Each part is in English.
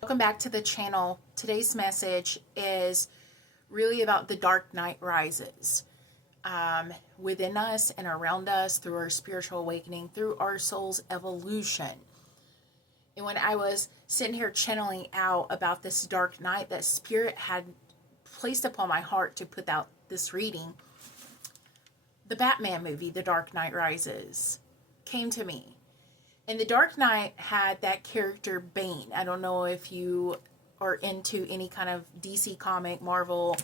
Welcome back to the channel. Today's message is really about the dark night rises within us and around us through our spiritual awakening, through our soul's evolution. And when I was sitting here channeling out about this dark night that Spirit had placed upon my heart to put out this reading, the Batman movie, The Dark Knight Rises, came to me. And The Dark Knight had that character Bane. I don't know if you are into any kind of DC comic, Marvel,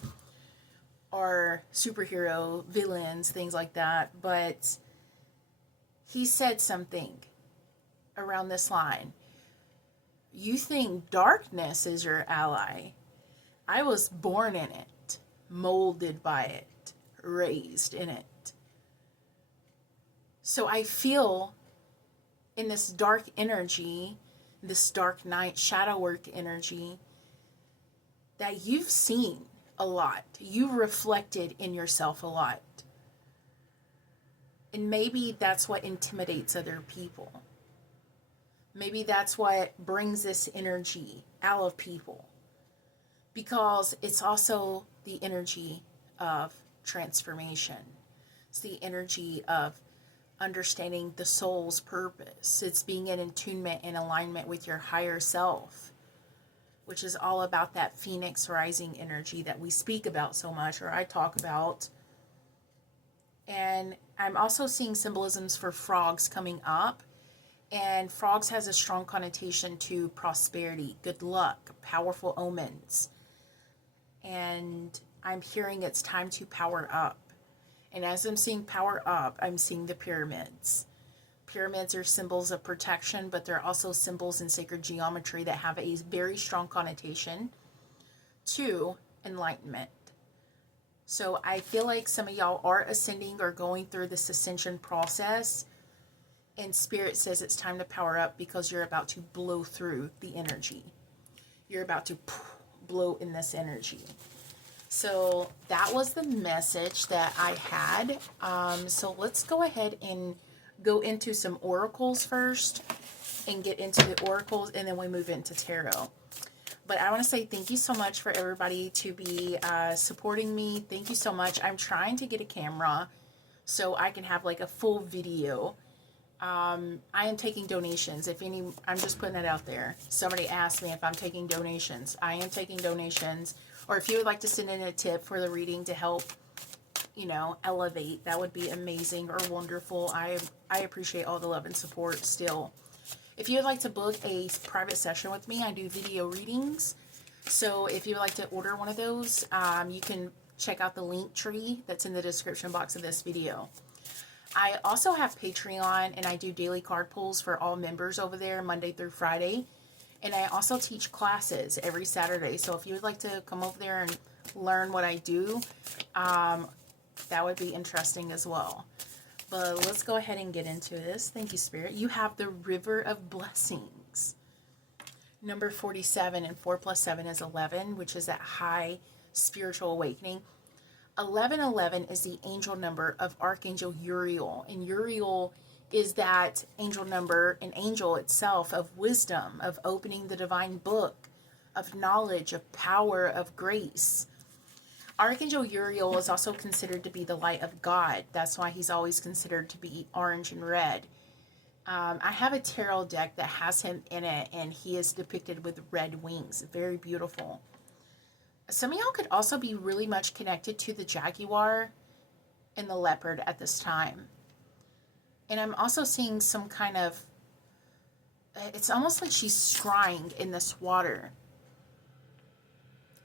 or superhero villains, things like that. But he said something around this line. You think darkness is your ally. I was born in it, molded by it, raised in it. So I feel in this dark energy, this dark night shadow work energy, that you've seen a lot. You've reflected in yourself a lot. And maybe that's what intimidates other people. Maybe that's what brings this energy out of people. Because it's also the energy of transformation. It's the energy of understanding the soul's purpose. It's being in attunement and alignment with your higher self, which is all about that phoenix rising energy that we speak about so much, or I talk about. And I'm also seeing symbolisms for frogs coming up. And frogs has a strong connotation to prosperity, good luck, powerful omens. And I'm hearing it's time to power up. And as I'm seeing power up, I'm seeing the pyramids. Pyramids are symbols of protection, but they're also symbols in sacred geometry that have a very strong connotation to enlightenment. So I feel like some of y'all are ascending or going through this ascension process. And Spirit says it's time to power up because you're about to blow through the energy. You're about to blow in this energy. So that was the message that I had. So let's go ahead and go into some oracles first and get into the oracles, and then we move into tarot. But I want to say thank you so much for everybody to be supporting me. Thank you so much. I'm trying to get a camera so I can have like a full video. I am taking donations. I'm just putting it out there. Somebody asked me if I'm taking donations. I am taking donations. Or if you would like to send in a tip for the reading to help, elevate, that would be amazing or wonderful. I appreciate all the love and support still. If you would like to book a private session with me, I do video readings. So if you would like to order one of those, you can check out the link tree that's in the description box of this video. I also have Patreon, and I do daily card pulls for all members over there, Monday through Friday. And I also teach classes every Saturday. So if you would like to come over there and learn what I do, that would be interesting as well. But let's go ahead and get into this. Thank you, Spirit. You have the River of Blessings. Number 47, and 4 plus 7 is 11, which is that high spiritual awakening. 1111 is the angel number of Archangel Uriel. And Uriel is that angel number, an angel itself of wisdom, of opening the divine book, of knowledge, of power, of grace. Archangel Uriel is also considered to be the light of God. That's why he's always considered to be orange and red. I have a tarot deck that has him in it, and he is depicted with red wings. Very beautiful. Some of y'all could also be really much connected to the jaguar and the leopard at this time. And I'm also seeing some kind of, it's almost like she's scrying in this water.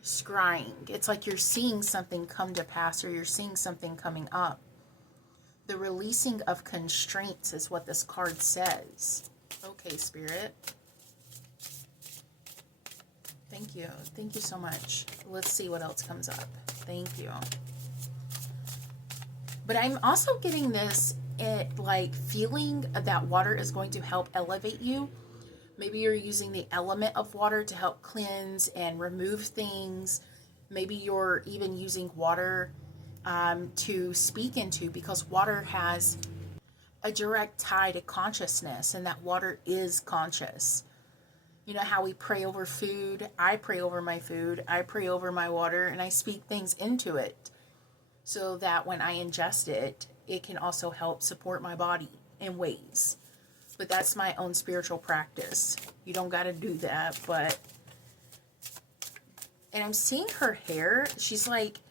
Scrying. It's like you're seeing something come to pass, or you're seeing something coming up. The releasing of constraints is what this card says. Okay, Spirit. Thank you. Thank you so much. Let's see what else comes up. Thank you. But I'm also getting this feeling that water is going to help elevate you. Maybe you're using the element of water to help cleanse and remove things. Maybe you're even using water to speak into, because water has a direct tie to consciousness, and that water is conscious. You know how we pray over food? I pray over my food. I pray over my water, and I speak things into it so that when I ingest it, it can also help support my body in ways. But that's my own spiritual practice. You don't got to do that, but... And I'm seeing her hair. She's like,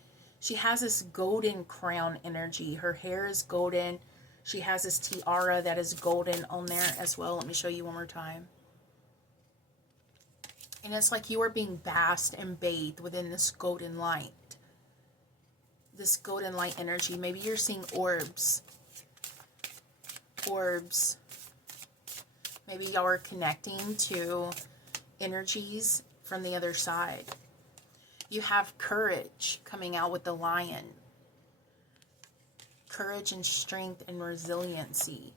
she has this golden crown energy. Her hair is golden. She has this tiara that is golden on there as well. Let me show you one more time. And it's like you are being basked and bathed within this golden light. This golden light energy. Maybe you're seeing orbs. Orbs. Maybe y'all are connecting to energies from the other side. You have courage coming out with the lion. Courage and strength and resiliency.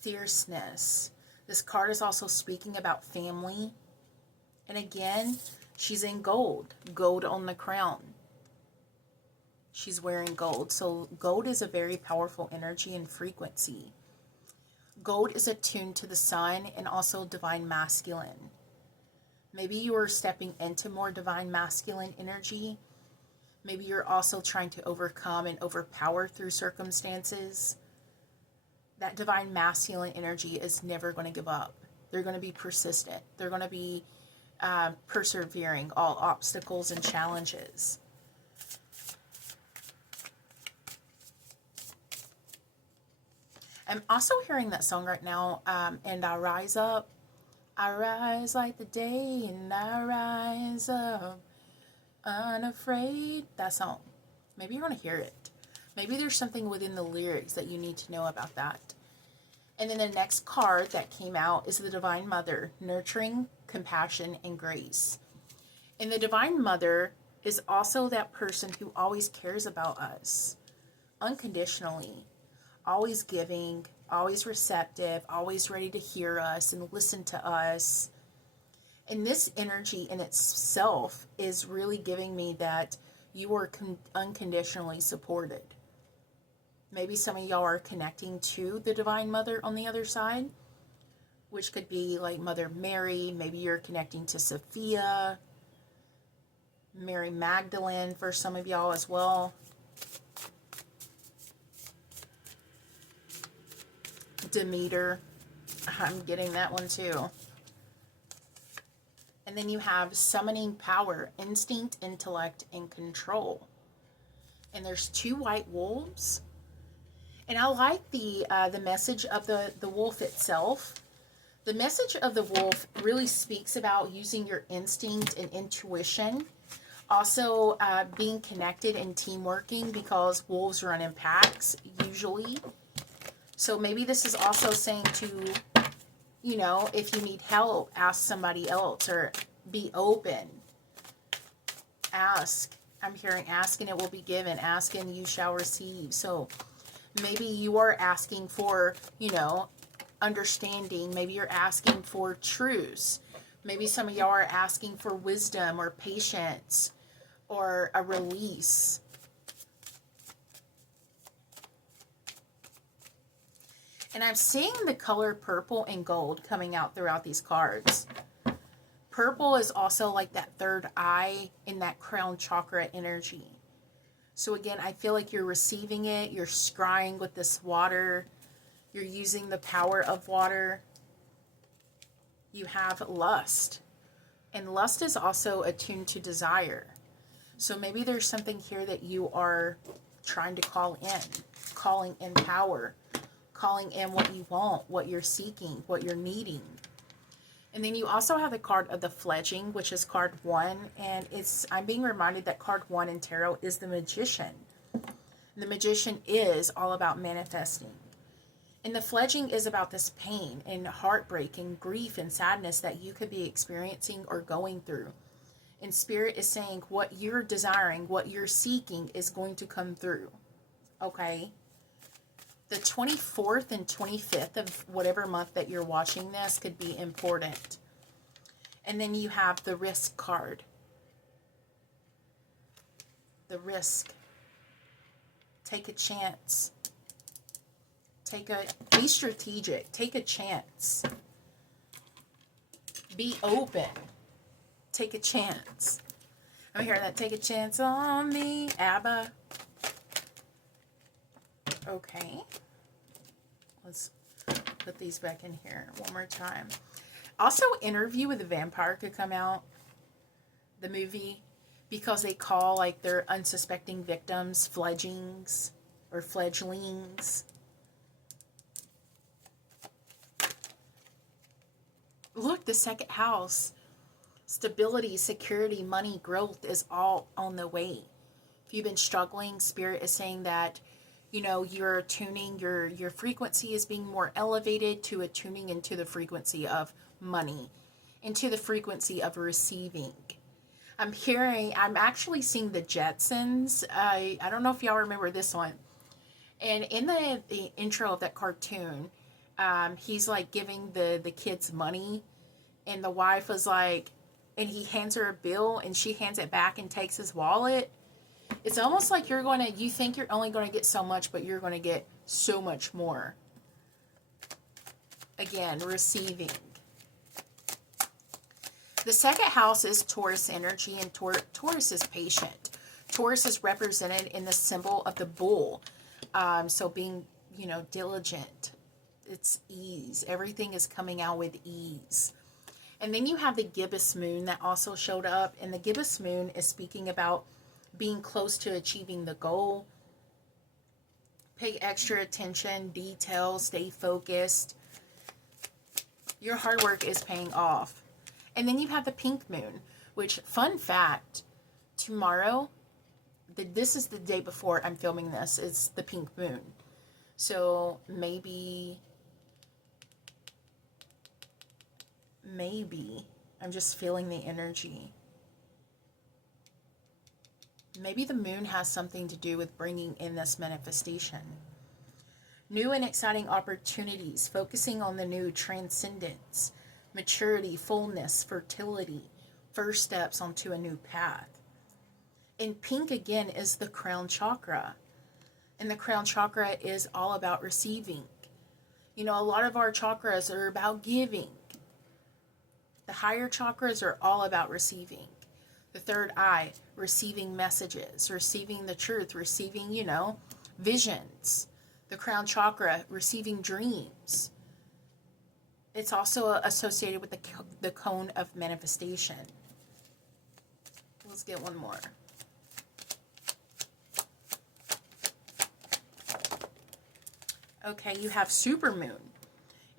Fierceness. This card is also speaking about family. And again, she's in gold. Gold on the crown. She's wearing gold. So gold is a very powerful energy and frequency. Gold is attuned to the sun and also divine masculine. Maybe you are stepping into more divine masculine energy. Maybe you're also trying to overcome and overpower through circumstances. That divine masculine energy is never going to give up. They're going to be persistent. They're going to be persevering all obstacles and challenges. I'm also hearing that song right now, and I rise up. I rise like the day, and I rise up unafraid. That song. Maybe you're going to hear it. Maybe there's something within the lyrics that you need to know about that. And then the next card that came out is the Divine Mother, nurturing, compassion, and grace. And the Divine Mother is also that person who always cares about us unconditionally, always giving, always receptive, always ready to hear us and listen to us. And this energy in itself is really giving me that you are unconditionally supported. Maybe some of y'all are connecting to the Divine Mother on the other side, which could be like Mother Mary. Maybe you're connecting to Sophia, Mary Magdalene for some of y'all as well. Demeter. I'm getting that one too. And then you have summoning power, instinct, intellect, and control. And there's 2 white wolves. And I like the message of the wolf itself. The message of the wolf really speaks about using your instinct and intuition. Also being connected and team working, because wolves run in packs usually. So maybe this is also saying to, you know, if you need help, ask somebody else, or be open. Ask. I'm hearing ask and it will be given. Ask and you shall receive. So maybe you are asking for, you know, understanding. Maybe you're asking for truths. Maybe some of y'all are asking for wisdom or patience or a release. And I'm seeing the color purple and gold coming out throughout these cards. Purple is also like that third eye in that crown chakra energy. So again, I feel like you're receiving it. You're scrying with this water. You're using the power of water. You have lust. And lust is also attuned to desire. So maybe there's something here that you are trying to call in. Calling in power. Calling in what you want, what you're seeking, what you're needing. And then you also have the card of the fledging, which is card 1. And I'm being reminded that card 1 in tarot is the magician. The magician is all about manifesting. And the fledging is about this pain and heartbreak and grief and sadness that you could be experiencing or going through. And Spirit is saying what you're desiring, what you're seeking is going to come through. Okay? The 24th and 25th of whatever month that you're watching this could be important. And then you have the risk card. The risk. Take a chance. Be strategic. Take a chance. Be open. Take a chance. I'm hearing that. Take a chance on me, ABBA. Okay. Let's put these back in here one more time. Also, Interview with a Vampire could come out. The movie. Because they call, like, their unsuspecting victims fledglings. Or fledglings. Look, the second house. Stability, security, money, growth is all on the way. If you've been struggling, Spirit is saying that, you know, you're tuning, your frequency is being more elevated to attuning into the frequency of money, into the frequency of receiving. I'm actually seeing the Jetsons. I don't know if y'all remember this one. And in the intro of that cartoon, he's like giving the kids money, and the wife was like, and he hands her a bill, and she hands it back and takes his wallet. It's almost like you think you're only going to get so much, but you're going to get so much more. Again, receiving. The second house is Taurus energy, and Taurus is patient. Taurus is represented in the symbol of the bull. So being, you know, diligent. It's ease. Everything is coming out with ease. And then you have the gibbous moon that also showed up. And the gibbous moon is speaking about being close to achieving the goal. Pay extra attention, detail, stay focused. Your hard work is paying off. And then you have the pink moon, which, fun fact, tomorrow, this is the day before I'm filming this, it's the pink moon. So maybe, I'm just feeling the energy. Maybe the moon has something to do with bringing in this manifestation. New and exciting opportunities, focusing on the new, transcendence, maturity, fullness, fertility, first steps onto a new path. And pink again is the crown chakra. And the crown chakra is all about receiving. You know, a lot of our chakras are about giving. The higher chakras are all about receiving. The third eye, receiving messages, receiving the truth, receiving, you know, visions. The crown chakra, receiving dreams. It's also associated with the cone of manifestation. Let's get one more. Okay, you have supermoon.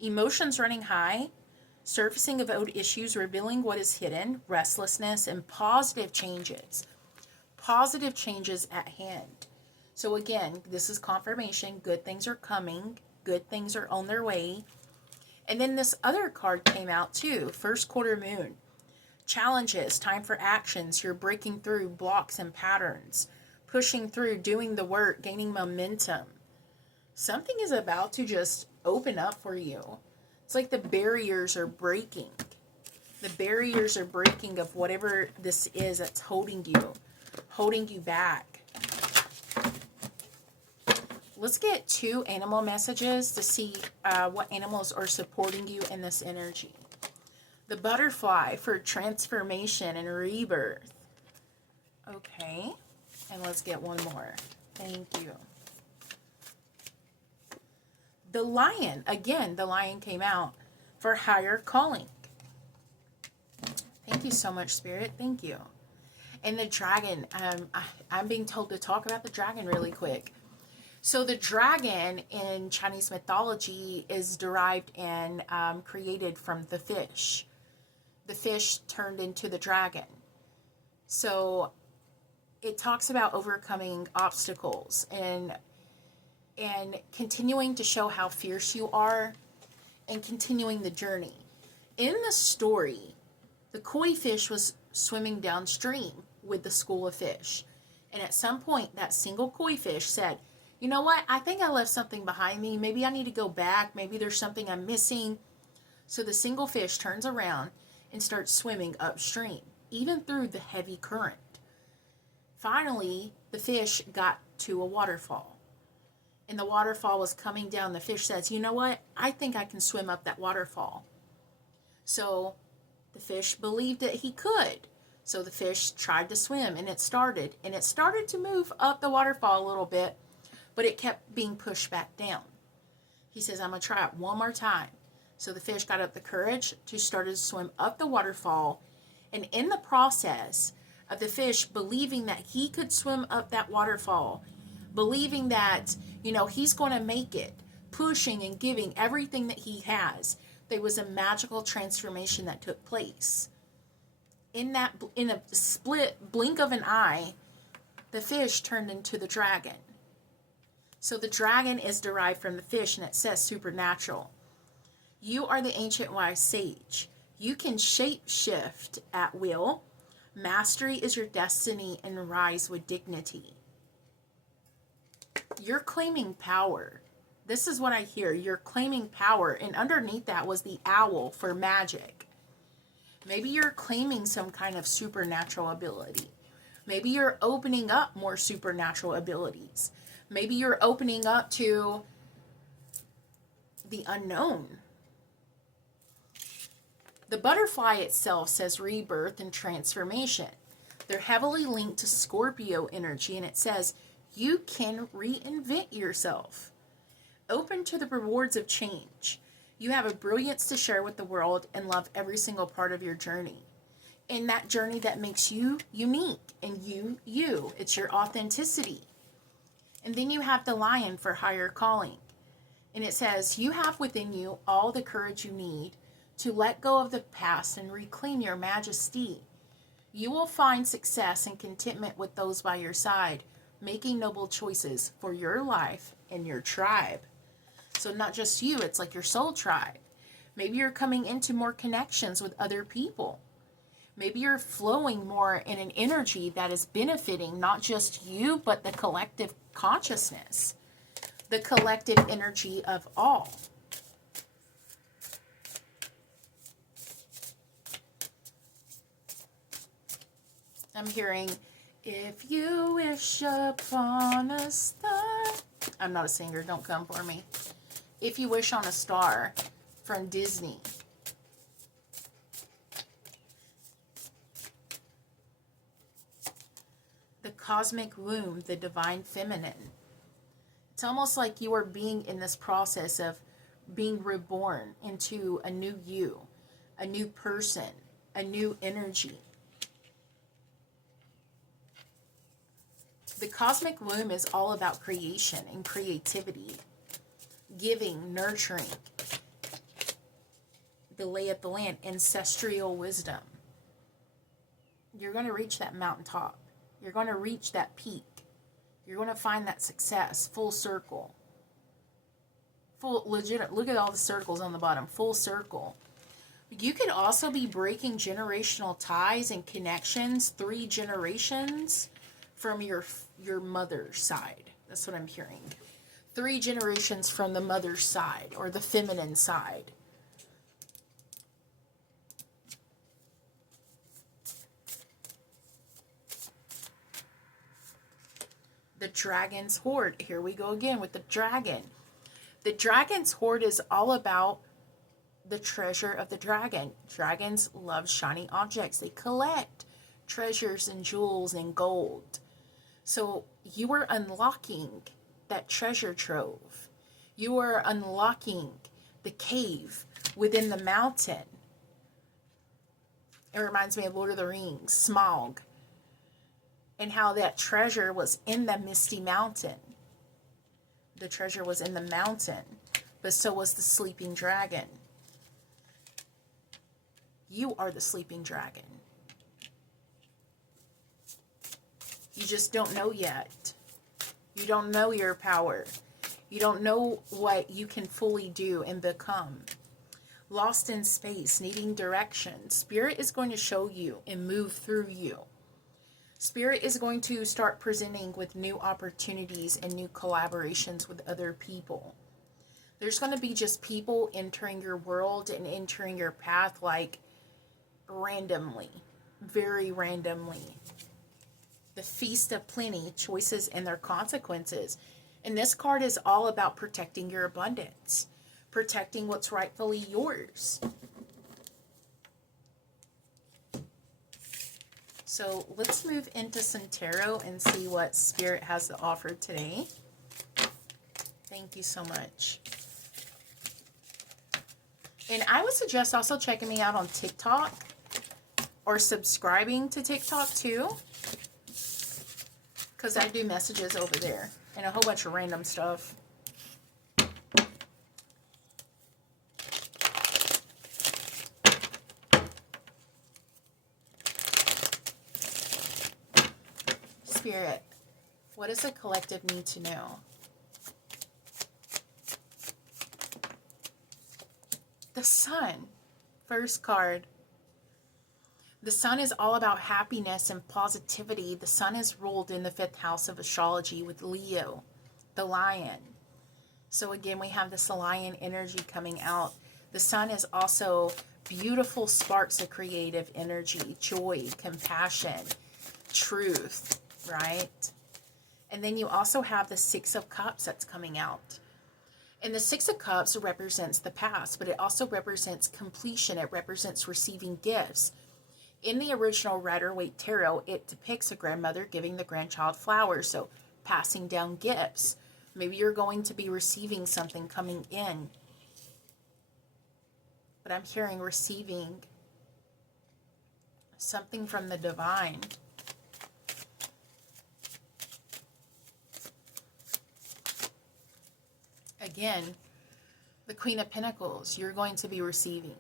Emotions running high, surfacing of old issues, revealing what is hidden, restlessness, and positive changes. Positive changes at hand. So again, this is confirmation. Good things are coming. Good things are on their way. And then this other card came out too. First quarter moon. Challenges, time for actions. You're breaking through blocks and patterns. Pushing through, doing the work, gaining momentum. Something is about to just open up for you. It's like the barriers are breaking. The barriers are breaking of whatever this is that's holding you back. Let's get 2 animal messages to see what animals are supporting you in this energy. The butterfly for transformation and rebirth. Okay. And let's get one more. Thank you. The lion. Again, the lion came out for higher calling. Thank you so much, Spirit. Thank you. And the dragon. I'm being told to talk about the dragon really quick. So the dragon in Chinese mythology is derived and created from the fish. The fish turned into the dragon. So it talks about overcoming obstacles and continuing to show how fierce you are and continuing the journey. In the story, the koi fish was swimming downstream with the school of fish. And at some point, that single koi fish said, you know what? I think I left something behind me. Maybe I need to go back. Maybe there's something I'm missing. So the single fish turns around and starts swimming upstream, even through the heavy current. Finally, the fish got to a waterfall. And the waterfall was coming down. The fish says, you know what? I think I can swim up that waterfall. So The fish believed that he could. So the fish tried to swim, and it started to move up the waterfall a little bit, but it kept being pushed back down. He says, I'm going to try it one more time. So the fish got up the courage to start to swim up the waterfall. And in the process of the fish believing that he could swim up that waterfall, believing that, he's going to make it, pushing and giving everything that he has, there was a magical transformation that took place. In a split blink of an eye, the fish turned into the dragon. So the dragon is derived from the fish, and it says supernatural. You are the ancient wise sage. You can shape shift at will. Mastery is your destiny, and rise with dignity. You're claiming power. This is what I hear. You're claiming power, and underneath that was the owl for magic. Maybe you're claiming some kind of supernatural ability. Maybe you're opening up more supernatural abilities. Maybe you're opening up to the unknown. The butterfly itself says rebirth and transformation. They're heavily linked to Scorpio energy, and it says you can reinvent yourself. Open to the rewards of change. You have a brilliance to share with the world and love every single part of your journey. In that journey that makes you unique and you. It's your authenticity. And then you have the lion for higher calling. And it says you have within you all the courage you need to let go of the past and reclaim your majesty. You will find success and contentment with those by your side, making noble choices for your life and your tribe. So not just you, it's like your soul tribe. Maybe you're coming into more connections with other people. Maybe you're flowing more in an energy that is benefiting not just you, but the collective consciousness, the collective energy of all. I'm hearing, if you wish upon a star. I'm not a singer, don't come for me. If you wish on a star from Disney. The cosmic womb, the divine feminine. It's almost like you are being in this process of being reborn into a new you, a new person, a new energy. The cosmic womb is all about creation and creativity, giving, nurturing, the lay of the land, ancestral wisdom. You're going to reach that mountaintop. You're going to reach that peak. You're going to find that success, full circle. Full legit. Look at all the circles on the bottom, full circle. You could also be breaking generational ties and connections, 3 generations from your mother's side. That's what I'm hearing. 3 generations from the mother's side or the feminine side. The dragon's hoard. Here we go again with the dragon. The dragon's hoard is all about the treasure of the dragon. Dragons love shiny objects. They collect treasures and jewels and gold. So you are unlocking that treasure trove. You are unlocking the cave within the mountain. It reminds me of Lord of the Rings, Smaug, and how that treasure was in the misty mountain. The treasure was in the mountain, but so was the sleeping dragon. You are the sleeping dragon. You just don't know yet. You don't know your power. You don't know what you can fully do and become. Lost in space, needing direction. Spirit is going to show you and move through you. Spirit is going to start presenting with new opportunities and new collaborations with other people. There's going to be just people entering your world and entering your path like randomly, very randomly. The Feast of Plenty, choices and their consequences. And this card is all about protecting your abundance, protecting what's rightfully yours. So let's move into some tarot and see what Spirit has to offer today. Thank you so much. And I would suggest also checking me out on TikTok or subscribing to TikTok too, because I do messages over there and a whole bunch of random stuff. Spirit, what does the collective need to know? The Sun, first card. The Sun is all about happiness and positivity. The Sun is ruled in the 5th house of astrology with Leo, the lion. So again, we have this lion energy coming out. The Sun is also beautiful sparks of creative energy, joy, compassion, truth, right? And then you also have the 6 of Cups that's coming out. And the 6 of Cups represents the past, but it also represents completion. It represents receiving gifts. In the original Rider-Waite Tarot, it depicts a grandmother giving the grandchild flowers, so passing down gifts. Maybe you're going to be receiving something coming in. But I'm hearing receiving something from the divine. Again, the Queen of Pentacles, you're going to be receiving.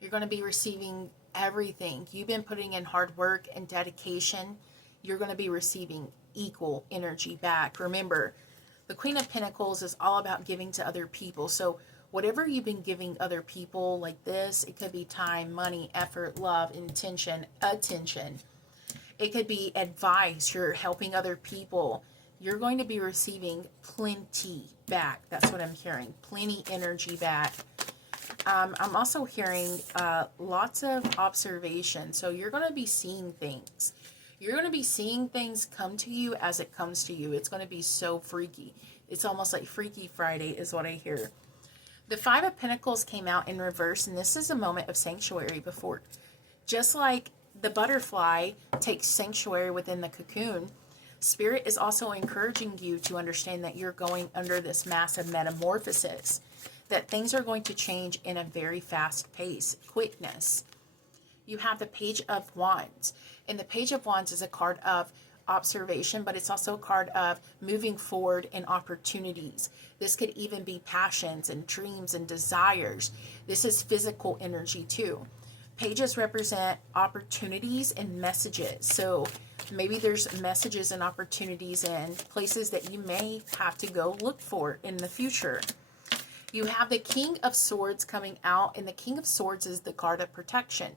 You're going to be receiving everything. You've been putting in hard work and dedication. You're going to be receiving equal energy back. Remember, the Queen of Pentacles is all about giving to other people. So whatever you've been giving other people like this, it could be time, money, effort, love, intention, attention. It could be advice. You're helping other people. You're going to be receiving plenty back. That's what I'm hearing. Plenty energy back. I'm also hearing lots of observation. So you're going to be seeing things. You're going to be seeing things come to you as it comes to you. It's going to be so freaky. It's almost like Freaky Friday is what I hear. The 5 of Pentacles came out in reverse, and this is a moment of sanctuary before. Just like the butterfly takes sanctuary within the cocoon, Spirit is also encouraging you to understand that you're going under this massive metamorphosis, that things are going to change in a very fast pace, quickness. You have the Page of Wands, and the Page of Wands is a card of observation, but it's also a card of moving forward in opportunities. This could even be passions and dreams and desires. This is physical energy too. Pages represent opportunities and messages. So maybe there's messages and opportunities and places that you may have to go look for in the future. You have the King of Swords coming out, and the King of Swords is the card of protection.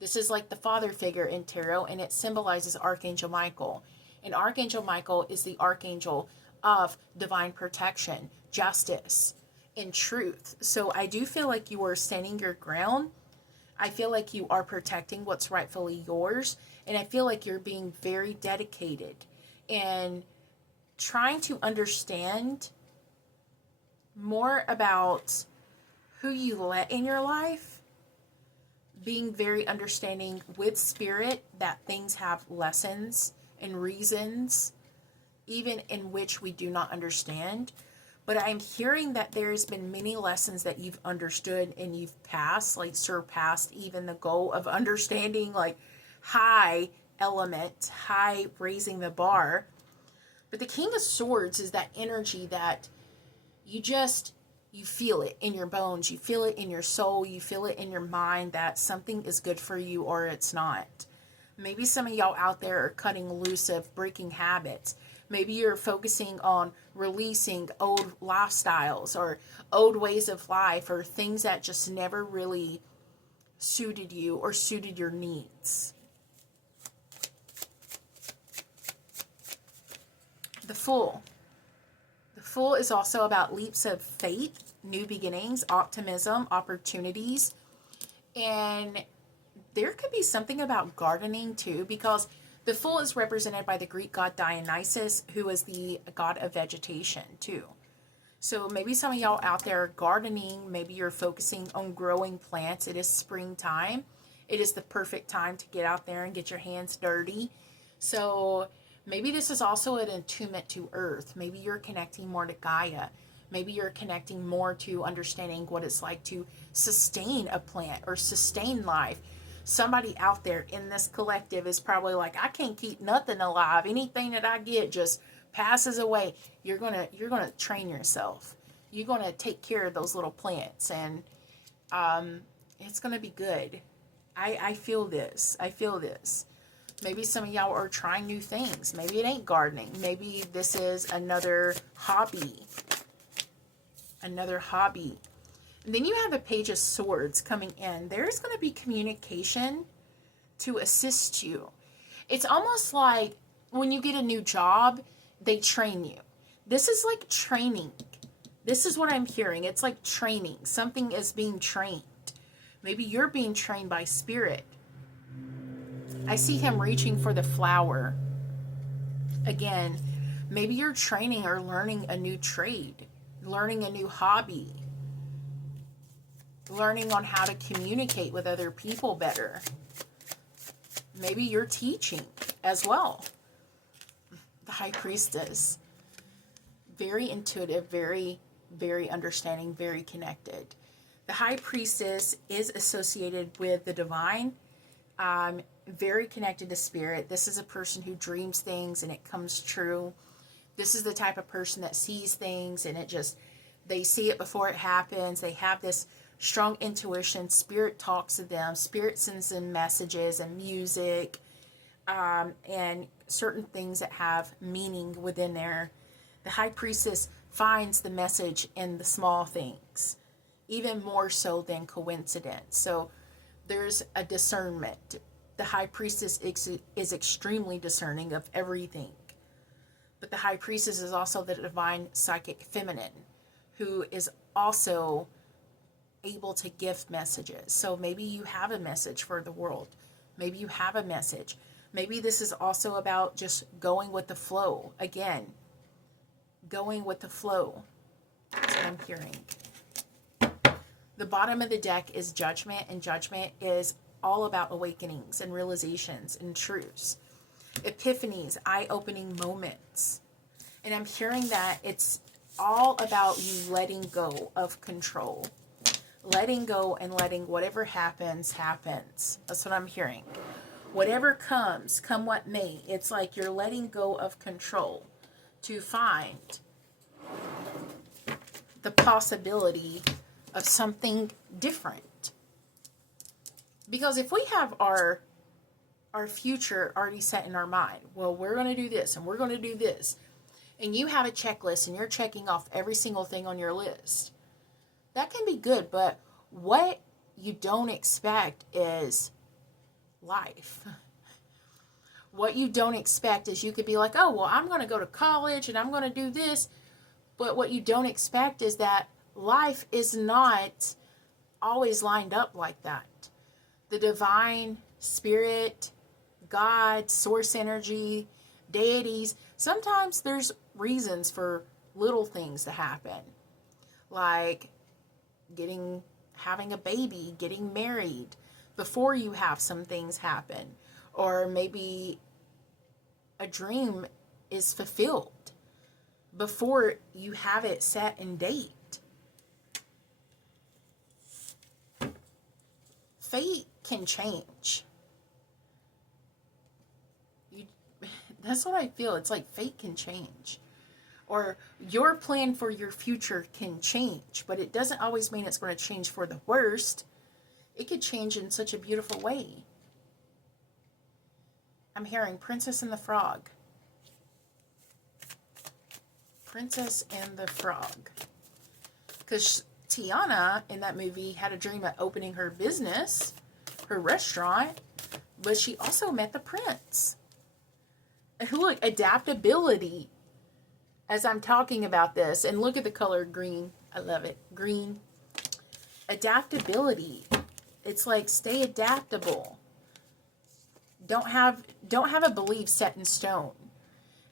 This is like the father figure in tarot, and it symbolizes Archangel Michael. And Archangel Michael is the archangel of divine protection, justice, and truth. So I do feel like you are standing your ground. I feel like you are protecting what's rightfully yours. And I feel like you're being very dedicated and trying to understand more about who you let in your life, being very understanding with Spirit that things have lessons and reasons, even in which we do not understand. But I'm hearing that there's been many lessons that you've understood and you've passed, like surpassed even the goal of understanding, like high element, high raising the bar. But the King of Swords is that energy that you feel it in your bones, you feel it in your soul, you feel it in your mind that something is good for you or it's not. Maybe some of y'all out there are cutting loose of breaking habits. Maybe you're focusing on releasing old lifestyles or old ways of life or things that just never really suited you or suited your needs. The Fool. The Fool is also about leaps of faith, new beginnings, optimism, opportunities. And there could be something about gardening too, because the Fool is represented by the Greek god Dionysus, who is the god of vegetation too. So maybe some of y'all out there are gardening, maybe you're focusing on growing plants. It is springtime, It is the perfect time to get out there and get your hands dirty. So maybe this is also an attunement to earth. Maybe you're connecting more to Gaia. Maybe you're connecting more to understanding what it's like to sustain a plant or sustain life. Somebody out there in this collective is probably like, I can't keep nothing alive. Anything that I get just passes away. You're gonna train yourself. You're gonna take care of those little plants, and it's gonna be good. I feel this. I feel this. Maybe some of y'all are trying new things. Maybe it ain't gardening. Maybe this is another hobby. Another hobby. And then you have the Page of Swords coming in. There's going to be communication to assist you. It's almost like when you get a new job, they train you. This is like training. This is what I'm hearing. It's like training. Something is being trained. Maybe you're being trained by spirit. I see him reaching for the flower. Again, maybe you're training or learning a new trade, learning a new hobby, learning on how to communicate with other people better. Maybe you're teaching as well. The High Priestess. Very intuitive, very, very understanding, very connected. The High Priestess is associated with the divine, very connected to spirit. This is a person who dreams things and it comes true. This is the type of person that sees things and they see it before it happens. They have this strong intuition. Spirit talks to them. Spirit sends them messages and music, and certain things that have meaning within there. The High Priestess finds the message in the small things, even more so than coincidence. So there's a discernment. The High Priestess is extremely discerning of everything. But the High Priestess is also the divine psychic feminine, who is also able to gift messages. So maybe you have a message for the world. Maybe you have a message. Maybe this is also about just going with the flow. Again, going with the flow. That's what I'm hearing. The bottom of the deck is Judgment, and Judgment is all about awakenings and realizations and truths. Epiphanies, eye-opening moments. And I'm hearing that it's all about you letting go of control. Letting go and letting whatever happens, happens. That's what I'm hearing. Whatever comes, come what may. It's like you're letting go of control to find the possibility of something different. Because if we have our future already set in our mind, well, we're going to do this and we're going to do this, and you have a checklist and you're checking off every single thing on your list, that can be good. But what you don't expect is life. What you don't expect is you could be like, oh, well, I'm going to go to college and I'm going to do this. But what you don't expect is that life is not always lined up like that. The divine spirit, God, source energy, deities, sometimes there's reasons for little things to happen. Like having a baby, getting married before you have some things happen. Or maybe a dream is fulfilled before you have it set in date. Fate can change. That's what I feel. It's like fate can change. Or your plan for your future can change, but it doesn't always mean it's going to change for the worst. It could change in such a beautiful way. I'm hearing Princess and the Frog. Princess and the Frog. Because Tiana in that movie had a dream of opening her business, her restaurant, but she also met the prince. And look, adaptability. As I'm talking about this, and look at the color green. I love it. Green. Adaptability. It's like stay adaptable. Don't have a belief set in stone.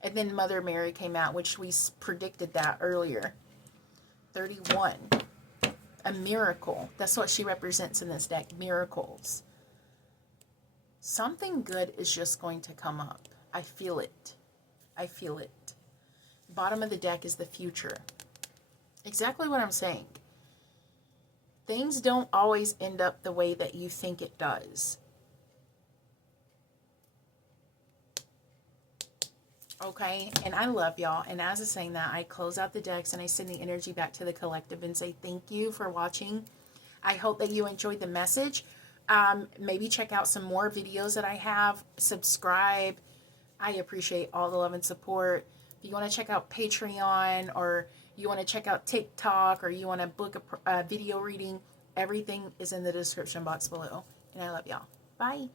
And then Mother Mary came out, which we predicted that earlier. 31. A miracle. That's what she represents in this deck. Miracles. Something good is just going to come up. I feel it. I feel it. Bottom of the deck is the future. Exactly what I'm saying. Things don't always end up the way that you think it does. Okay, and I love y'all. And as I'm saying that, I close out the decks and I send the energy back to the collective and say thank you for watching. I hope that you enjoyed the message. Maybe check out some more videos that I have. Subscribe. I appreciate all the love and support. If you want to check out Patreon, or you want to check out TikTok, or you want to book a video reading, everything is in the description box below. And I love y'all. Bye.